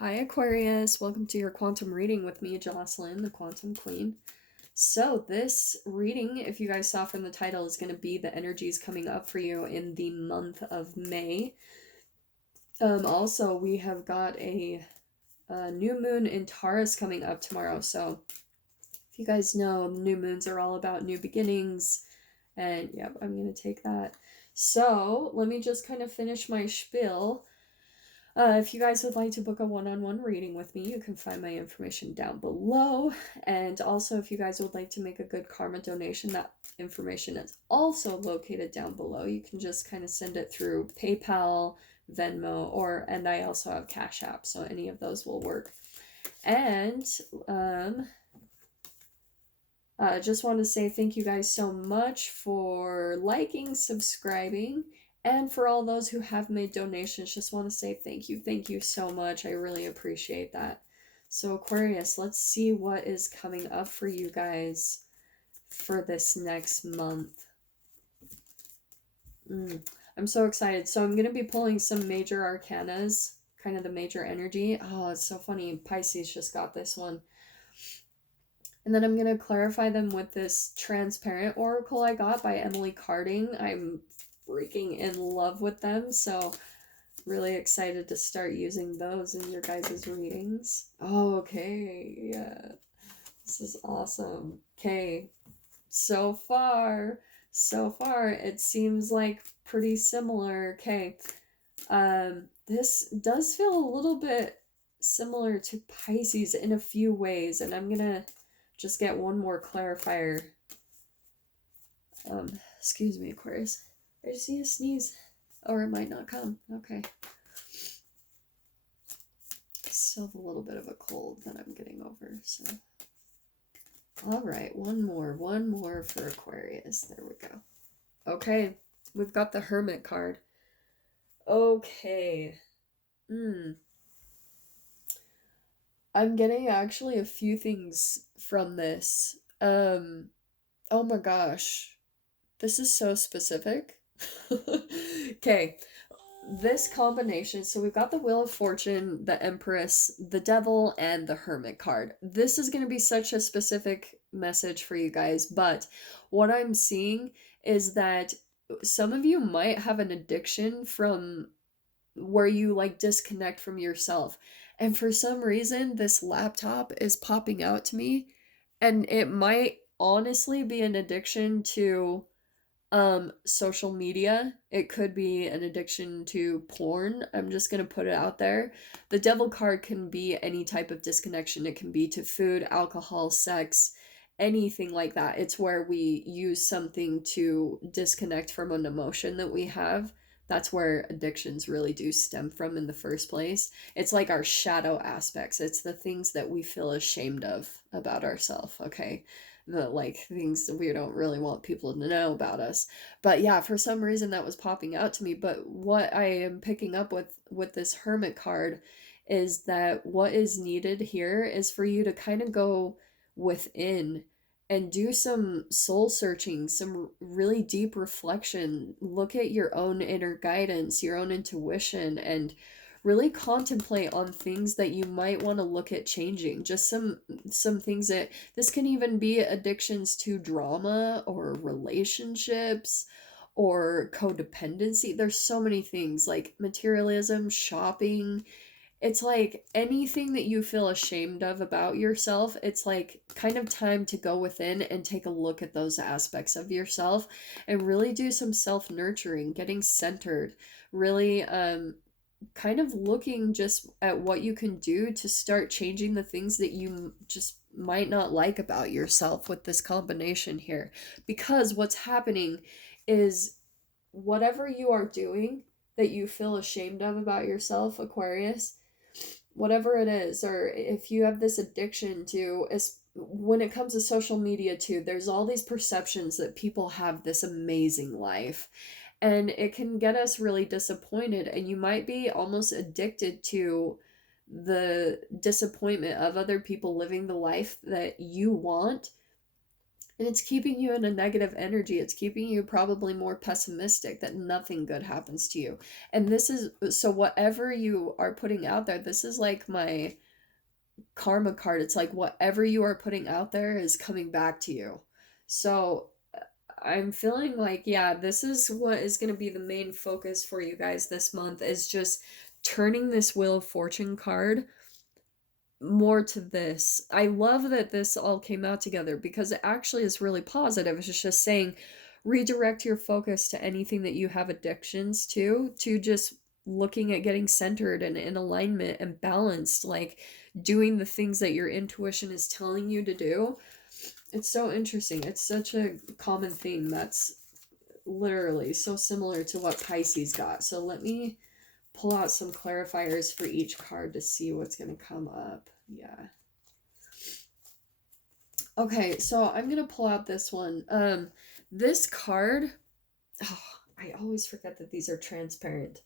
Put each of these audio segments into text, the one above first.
Hi Aquarius, welcome to your quantum reading with me, Jocelyn, the Quantum Queen. So this reading, if you guys saw from the title, is going to be the energies coming up for you in the month of May. Also, we have got a new moon in Taurus coming up tomorrow. So if you guys know, new moons are all about new beginnings. And yeah, I'm going to take that. So let me just kind of finish my spiel. If you guys would like to book a one-on-one reading with me, you can find my information down below. And also, if you guys would like to make a good karma donation, that information is also located down below. You can just kind of send it through PayPal, Venmo, and I also have Cash App, so any of those will work. And I just want to say thank you guys so much for liking, subscribing, and for all those who have made donations. Just want to say thank you. Thank you so much. I really appreciate that. So Aquarius, let's see what is coming up for you guys for this next month. I'm so excited. So I'm going to be pulling some major arcanas, kind of the major energy. Oh, it's so funny. Pisces just got this one. And then I'm going to clarify them with this transparent oracle I got by Emily Carding. I'm freaking in love with them, so really excited to start using those in your guys' readings. Oh, okay, yeah. This is awesome. Okay, so far, it seems like pretty similar. Okay, this does feel a little bit similar to Pisces in a few ways, and I'm gonna just get one more clarifier. Excuse me, Aquarius. I just need a sneeze. Or it might not come. Okay. I still have a little bit of a cold that I'm getting over, so. Alright, one more for Aquarius. There we go. Okay, we've got the Hermit card. Okay. I'm getting actually a few things from this. Oh my gosh. This is so specific. Okay. This combination, so we've got the Wheel of Fortune, the Empress, the Devil, and the Hermit card. This is going to be such a specific message for you guys, but what I'm seeing is that some of you might have an addiction from where you like disconnect from yourself. And for some reason, this laptop is popping out to me, and it might honestly be an addiction to social media. It could be an addiction to porn. I'm just going to put it out there. The Devil card can be any type of disconnection. It can be to food, alcohol, sex, anything like that. It's where we use something to disconnect from an emotion that we have. That's where addictions really do stem from in the first place. It's like our shadow aspects. It's the things that we feel ashamed of about ourselves, okay? The like things that we don't really want people to know about us. But yeah, for some reason that was popping out to me. But what I am picking up with this Hermit card is that what is needed here is for you to kind of go within and do some soul searching, some really deep reflection, look at your own inner guidance, your own intuition, and really contemplate on things that you might want to look at changing. Just some things that this can even be addictions to drama or relationships or codependency. There's so many things like materialism, shopping. It's like anything that you feel ashamed of about yourself, it's like kind of time to go within and take a look at those aspects of yourself and really do some self-nurturing, getting centered, really kind of looking just at what you can do to start changing the things that you just might not like about yourself with this combination here. Because what's happening is whatever you are doing that you feel ashamed of about yourself, Aquarius, whatever it is, or if you have this addiction to, when it comes to social media too, there's all these perceptions that people have this amazing life, and it can get us really disappointed, and you might be almost addicted to the disappointment of other people living the life that you want, And it's keeping you in a negative energy. It's keeping you probably more pessimistic that nothing good happens to you. And this is so whatever you are putting out there, this is like my karma card. It's like whatever you are putting out there is coming back to you. So I'm feeling like, yeah, this is what is going to be the main focus for you guys this month, is just turning this Wheel of Fortune card more to this. I love that this all came out together because it actually is really positive. It's just saying redirect your focus to anything that you have addictions to just looking at getting centered and in alignment and balanced, like doing the things that your intuition is telling you to do. It's so interesting. It's such a common theme that's literally so similar to what Pisces got. So let me pull out some clarifiers for each card to see what's going to come up. Yeah. Okay, so I'm going to pull out this one. This card, oh, I always forget that these are transparent.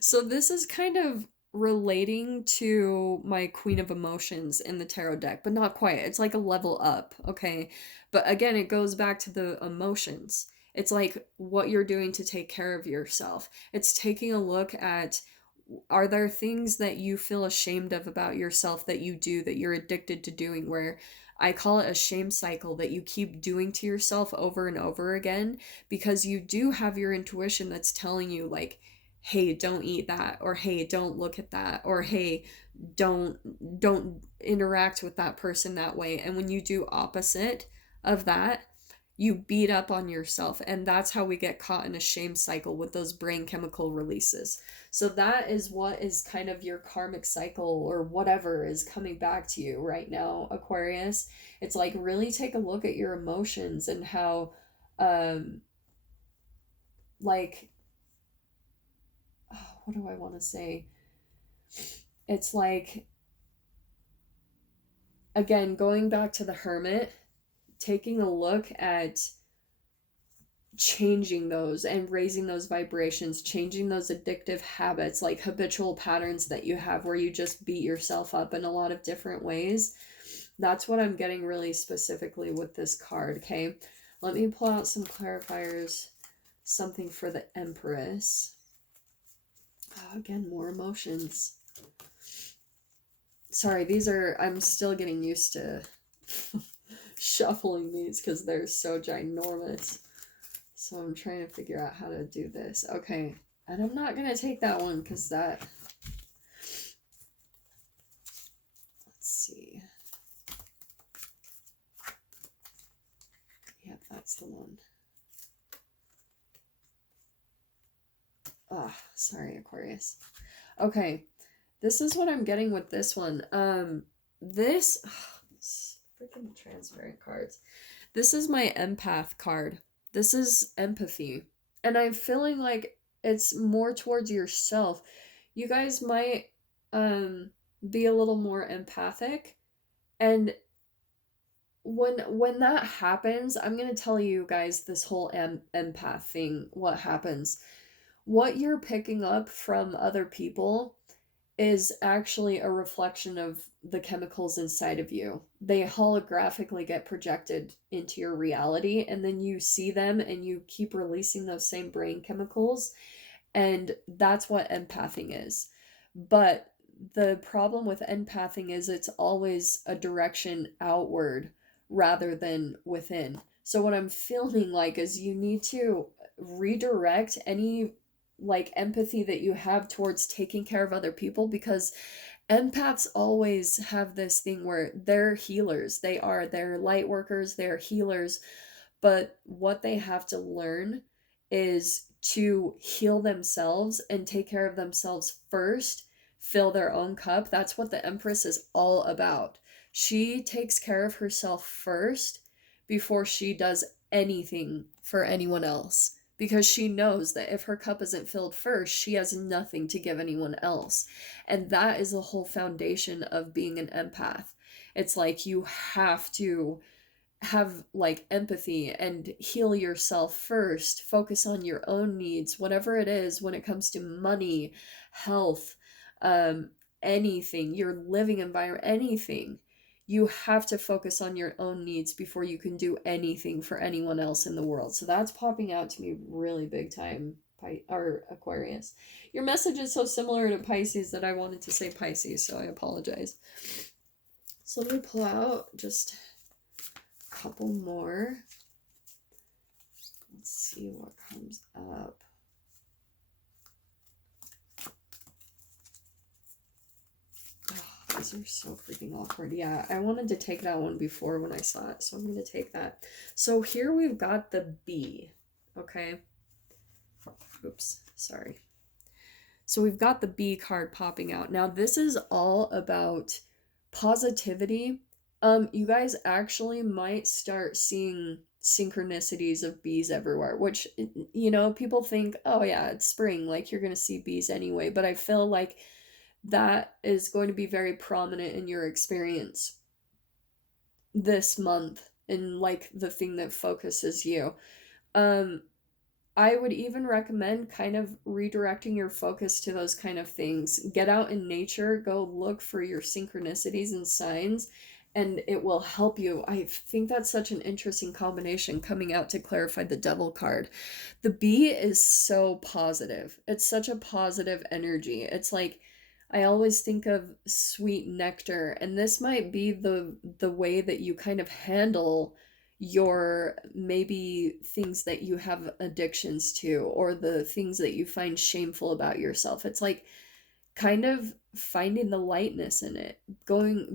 So this is kind of relating to my Queen of Emotions in the tarot deck, but not quite. It's like a level up, okay? But again, it goes back to the emotions. It's like what you're doing to take care of yourself. It's taking a look at, are there things that you feel ashamed of about yourself that you do, that you're addicted to doing, where I call it a shame cycle that you keep doing to yourself over and over again, because you do have your intuition that's telling you like, hey, don't eat that, or hey, don't look at that, or hey, don't interact with that person that way. And when you do opposite of that, you beat up on yourself, and that's how we get caught in a shame cycle with those brain chemical releases. So that is what is kind of your karmic cycle or whatever is coming back to you right now, Aquarius. It's like really take a look at your emotions and how like oh, what do I want to say? It's like, again, going back to the Hermit, taking a look at changing those and raising those vibrations, changing those addictive habits, like habitual patterns that you have where you just beat yourself up in a lot of different ways. That's what I'm getting really specifically with this card, okay? Let me pull out some clarifiers, something for the Empress. Oh, again, more emotions. Sorry, these are, I'm still getting used to shuffling these because they're so ginormous. So I'm trying to figure out how to do this. Okay, and I'm not going to take that one because that... Let's see. Yep, that's the one. Ah, sorry, Aquarius. Okay, this is what I'm getting with this one. This freaking transparent cards. This is my empath card. This is empathy. And I'm feeling like it's more towards yourself. You guys might be a little more empathic. And when that happens, I'm going to tell you guys this whole empath thing, what happens. What you're picking up from other people is actually a reflection of the chemicals inside of you. They holographically get projected into your reality, and then you see them and you keep releasing those same brain chemicals, and that's what empathing is. But the problem with empathing is it's always a direction outward rather than within. So what I'm feeling like is you need to redirect any like empathy that you have towards taking care of other people, because empaths always have this thing where they're healers. They're light workers, they're healers, but what they have to learn is to heal themselves and take care of themselves first, fill their own cup. That's what the Empress is all about. She takes care of herself first before she does anything for anyone else, because she knows that if her cup isn't filled first, she has nothing to give anyone else. And that is the whole foundation of being an empath. It's like you have to have like empathy and heal yourself first, focus on your own needs, whatever it is, when it comes to money, health, anything, your living environment, anything. you have to focus on your own needs before you can do anything for anyone else in the world. So that's popping out to me really big time, or Aquarius. Your message is so similar to Pisces that I wanted to say Pisces, so I apologize. So let me pull out just a couple more. Let's see what comes up. Oh, these are so freaking awkward. Yeah, I wanted to take that one before when I saw it, so I'm going to take that. So here we've got the bee, okay? Oops, sorry. So we've got the bee card popping out. Now this is all about positivity. You guys actually might start seeing synchronicities of bees everywhere, which, you know, people think, oh yeah, it's spring, like you're gonna see bees anyway, but I feel like that is going to be very prominent in your experience this month, and like the thing that focuses you. um I would even recommend kind of redirecting your focus to those kind of things. Get out in nature, go look for your synchronicities and signs, and it will help you. I think that's such an interesting combination coming out to clarify the devil card. The bee is so positive. It's such a positive energy. It's like, I always think of sweet nectar, and this might be the way that you kind of handle your maybe things that you have addictions to, or the things that you find shameful about yourself. It's like kind of finding the lightness in it,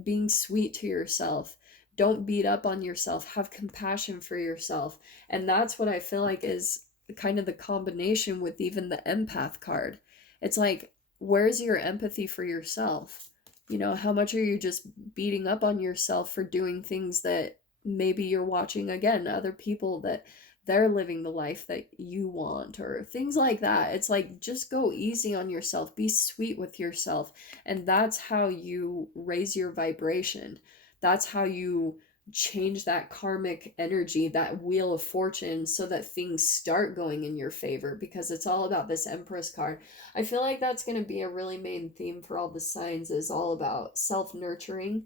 being sweet to yourself. Don't beat up on yourself, have compassion for yourself. And that's what I feel like is kind of the combination with even the empath card. It's like, where's your empathy for yourself? You know, how much are you just beating up on yourself for doing things that maybe you're watching again other people that they're living the life that you want, or things like that. It's like, just go easy on yourself, be sweet with yourself, and that's how you raise your vibration. That's how you change that karmic energy, that wheel of fortune, so that things start going in your favor, because it's all about this Empress card. I feel like that's going to be a really main theme for all the signs, is all about self-nurturing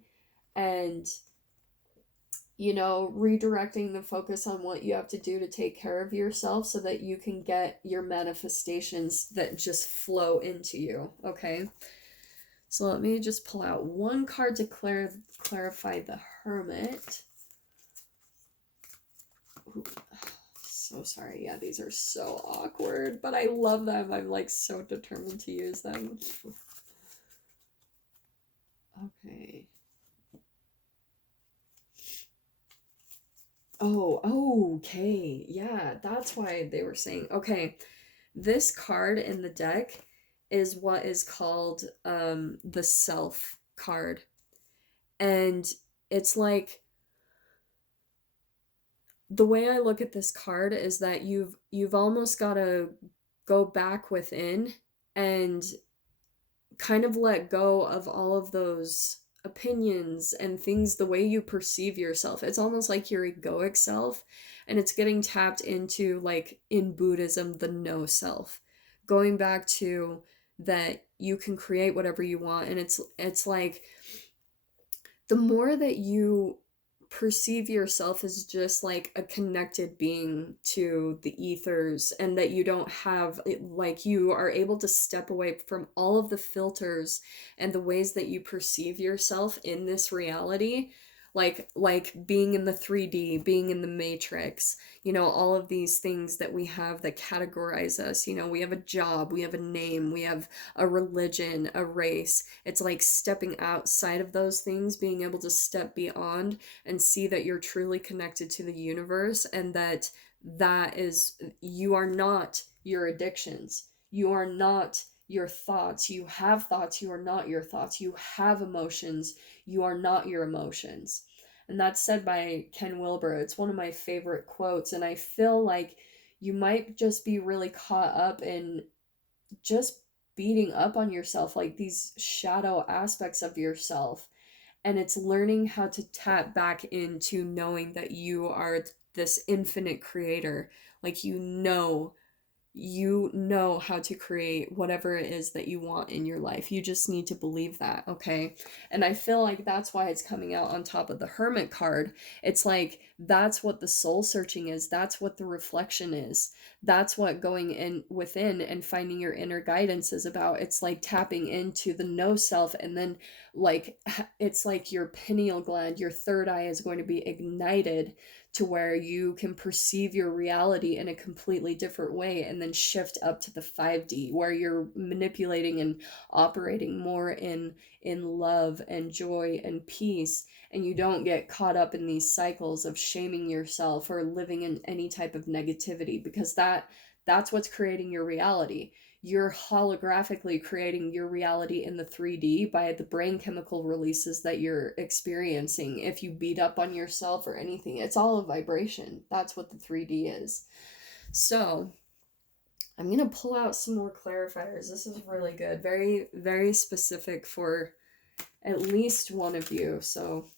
and, you know, redirecting the focus on what you have to do to take care of yourself so that you can get your manifestations that just flow into you, okay? So let me just pull out one card to clarify the Hermit. Ooh, so sorry. Yeah, these are so awkward, but I love them. I'm like so determined to use them. Okay. Oh, okay. Yeah, that's why they were saying. Okay, this card in the deck is what is called the Self card. And it's like, the way I look at this card is that you've almost got to go back within and kind of let go of all of those opinions and things, the way you perceive yourself. It's almost like your egoic self, and it's getting tapped into, like in Buddhism, the no self. Going back to that you can create whatever you want, and it's like, the more that you perceive yourself as just like a connected being to the ethers, and that you don't have, like, you are able to step away from all of the filters and the ways that you perceive yourself in this reality, like being in the 3D, being in the matrix, you know, all of these things that we have that categorize us. You know, we have a job, we have a name, we have a religion, a race. It's like stepping outside of those things, being able to step beyond and see that you're truly connected to the universe, and that is, you are not your addictions. You are not your thoughts. You have thoughts, you are not your thoughts. You have emotions, you are not your emotions. And that's said by Ken Wilber. It's one of my favorite quotes, and I feel like you might just be really caught up in just beating up on yourself, like these shadow aspects of yourself. And it's learning how to tap back into knowing that you are this infinite creator. Like, you know you know how to create whatever it is that you want in your life. You just need to believe that, okay? And I feel like that's why it's coming out on top of the Hermit card. It's like that's what the soul searching is. That's what the reflection is. That's what going in within and finding your inner guidance is about. It's like tapping into the no self, and then like it's like your pineal gland, your third eye is going to be ignited to where you can perceive your reality in a completely different way, and then shift up to the 5D where you're manipulating and operating more in love and joy and peace, and you don't get caught up in these cycles of shaming yourself or living in any type of negativity, because that's what's creating your reality. You're holographically creating your reality in the 3D by the brain chemical releases that you're experiencing. If you beat up on yourself or anything, it's all a vibration. That's what the 3D is. So I'm going to pull out some more clarifiers. This is really good. Very, very specific for at least one of you. So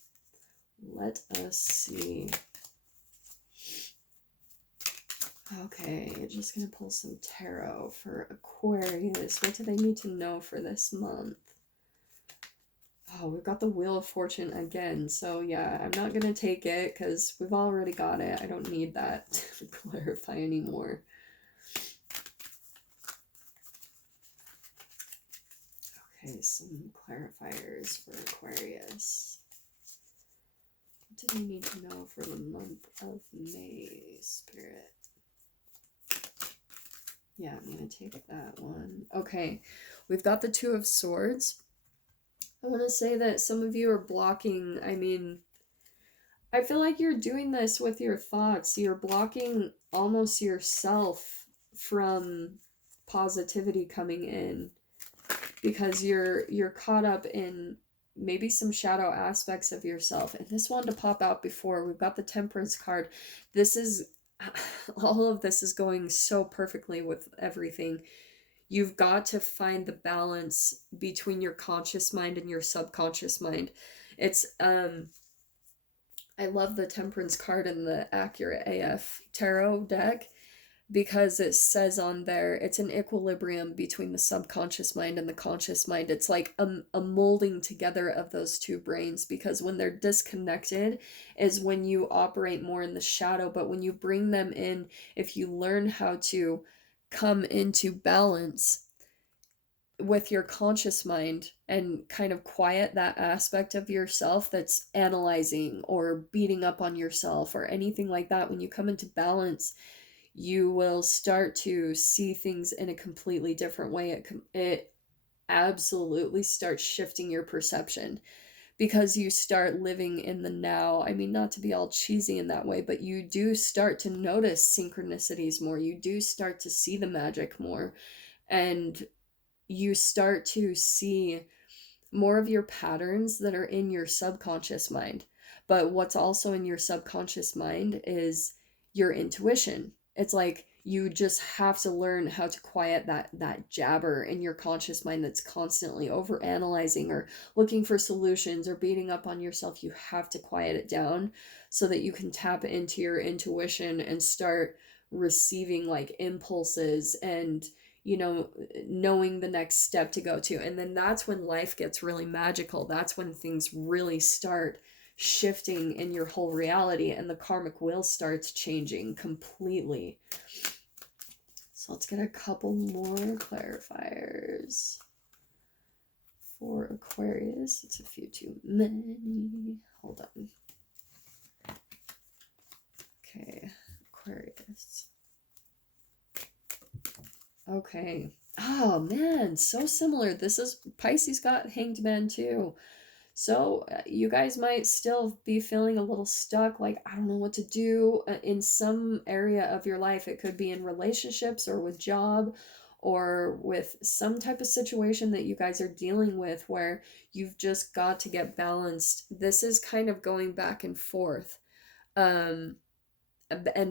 let us see. Okay, just gonna pull some tarot for Aquarius. What do they need to know for this month? Oh, we've got the Wheel of Fortune again. So yeah, I'm not gonna take it because we've already got it. I don't need that to clarify anymore. Okay, some clarifiers for Aquarius. What do they need to know for the month of May, Spirit? Yeah, I'm going to take that one. Okay, we've got the Two of Swords. I want to say that some of you are blocking, I feel like you're doing this with your thoughts. You're blocking almost yourself from positivity coming in because you're caught up in maybe some shadow aspects of yourself. And this wanted to pop out before. We've got the Temperance card. This is all of this is going so perfectly with everything. You've got to find the balance between your conscious mind and your subconscious mind. It's I love the Temperance card in the Accurate AF tarot deck because it says on there it's an equilibrium between the subconscious mind and the conscious mind. It's like a molding together of those two brains, because when they're disconnected is when you operate more in the shadow, but when you bring them in, if you learn how to come into balance with your conscious mind and kind of quiet that aspect of yourself that's analyzing or beating up on yourself or anything like that, when you come into balance, you will start to see things in a completely different way. It absolutely starts shifting your perception because you start living in the now. I mean, not to be all cheesy in that way, but you do start to notice synchronicities more. You do start to see the magic more, and you start to see more of your patterns that are in your subconscious mind. But what's also in your subconscious mind is your intuition. It's like you just have to learn how to quiet that jabber in your conscious mind that's constantly over analyzing or looking for solutions or beating up on yourself. You have to quiet it down so that you can tap into your intuition and start receiving like impulses and knowing the next step to go to. And then that's when life gets really magical. That's when things really start shifting in your whole reality and the karmic wheel starts changing completely. So let's get a couple more clarifiers for Aquarius. It's a few too many. Hold on. Okay, Aquarius. Okay. Oh man, so similar. This is Pisces got Hanged Man too. So you guys might still be feeling a little stuck, like I don't know what to do in some area of your life. It could be in relationships or with job or with some type of situation that you guys are dealing with where you've just got to get balanced. This is kind of going back and forth. And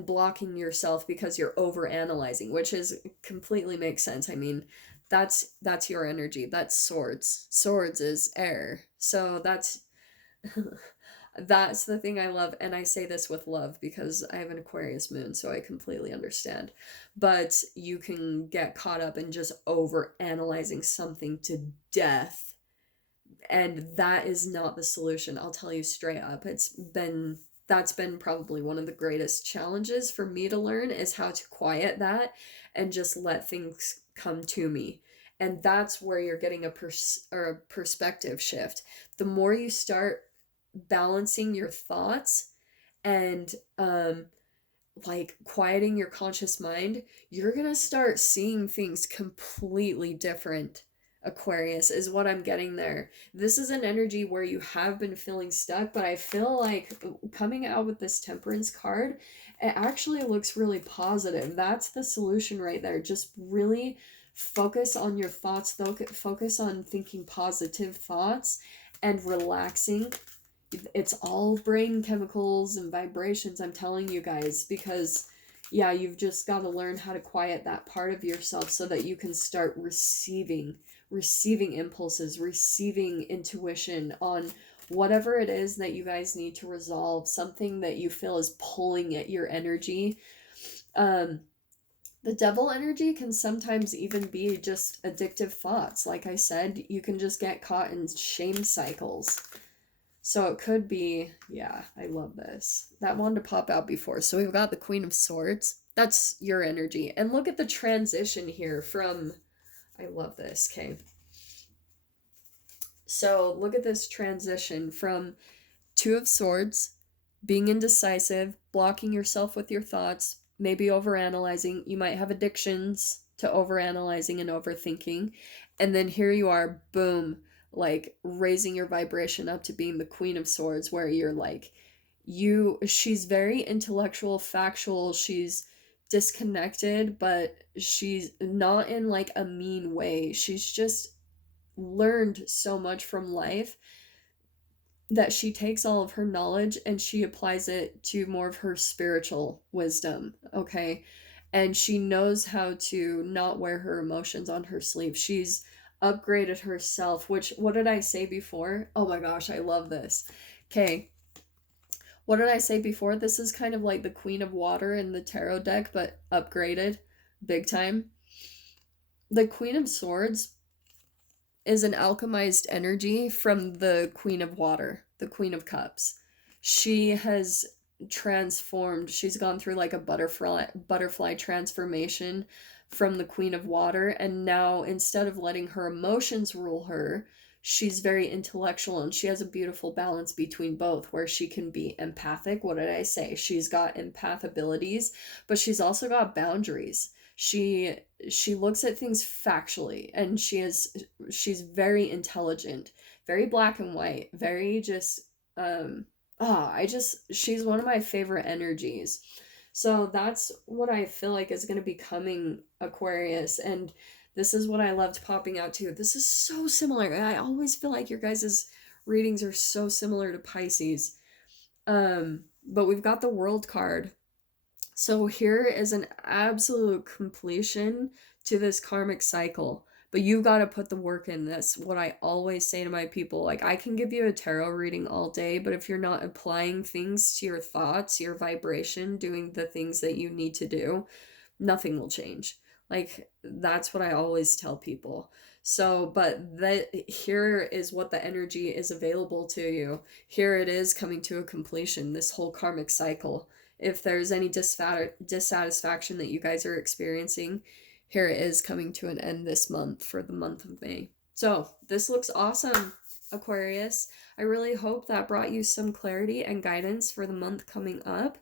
blocking yourself because you're over analyzing, which is completely makes sense. I mean, that's your energy. That's swords. Swords is air. So that's That's the thing I love, and I say this with love because I have an Aquarius moon, so I completely understand. But you can get caught up in just over analyzing something to death, and that is not the solution. I'll tell you straight up. That's been probably one of the greatest challenges for me to learn, is how to quiet that and just let things come to me. And that's where you're getting a perspective shift. The more you start balancing your thoughts and like quieting your conscious mind, you're going to start seeing things completely different. Aquarius is what I'm getting there. This is an energy where you have been feeling stuck, but I feel like coming out with this Temperance card, it actually looks really positive. That's the solution right there. Just really focus on your thoughts, focus on thinking positive thoughts and relaxing. It's all brain chemicals and vibrations, I'm telling you guys, because yeah, you've just got to learn how to quiet that part of yourself so that you can start receiving impulses, receiving intuition on whatever it is that you guys need to resolve, something that you feel is pulling at your energy. The devil energy can sometimes even be just addictive thoughts. Like I said, you can just get caught in shame cycles. So it could be, yeah, I love this. That wanted to pop out before. So we've got the Queen of Swords. That's your energy. And look at the transition here from, I love this, okay. So look at this transition from Two of Swords, being indecisive, blocking yourself with your thoughts, maybe overanalyzing. You might have addictions to overanalyzing and overthinking. And then here you are, boom, like raising your vibration up to being the Queen of Swords, where you're like, she's very intellectual, factual, she's disconnected, but she's not in like a mean way. She's just learned so much from life that she takes all of her knowledge and she applies it to more of her spiritual wisdom, okay? And she knows how to not wear her emotions on her sleeve. She's upgraded herself, which, what did I say before? Oh my gosh, I love this. Okay, what did I say before? This is kind of like the Queen of Water in the tarot deck, but upgraded big time. The Queen of Swords is an alchemized energy from the Queen of Water, the Queen of Cups. She has transformed. She's gone through like a butterfly transformation from the Queen of Water, and now instead of letting her emotions rule her, she's very intellectual, and she has a beautiful balance between both, where she can be empathic. What did I say? She's got empath abilities, but she's also got boundaries. She looks at things factually, and she's very intelligent, very black and white, very just she's one of my favorite energies. So that's what I feel like is going to be coming, Aquarius. And this is what I loved popping out too. This is so similar. I always feel like your guys' readings are so similar to Pisces. But we've got the World card. So here is an absolute completion to this karmic cycle. But you've got to put the work in this. What I always say to my people, like, I can give you a tarot reading all day, but if you're not applying things to your thoughts, your vibration, doing the things that you need to do, nothing will change. Like, that's what I always tell people. So, but that here is what the energy is available to you. Here it is coming to a completion, this whole karmic cycle. If there's any dissatisfaction that you guys are experiencing, here it is coming to an end this month for the month of May. So this looks awesome, Aquarius. I really hope that brought you some clarity and guidance for the month coming up.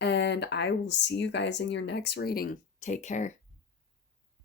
And I will see you guys in your next reading. Take care.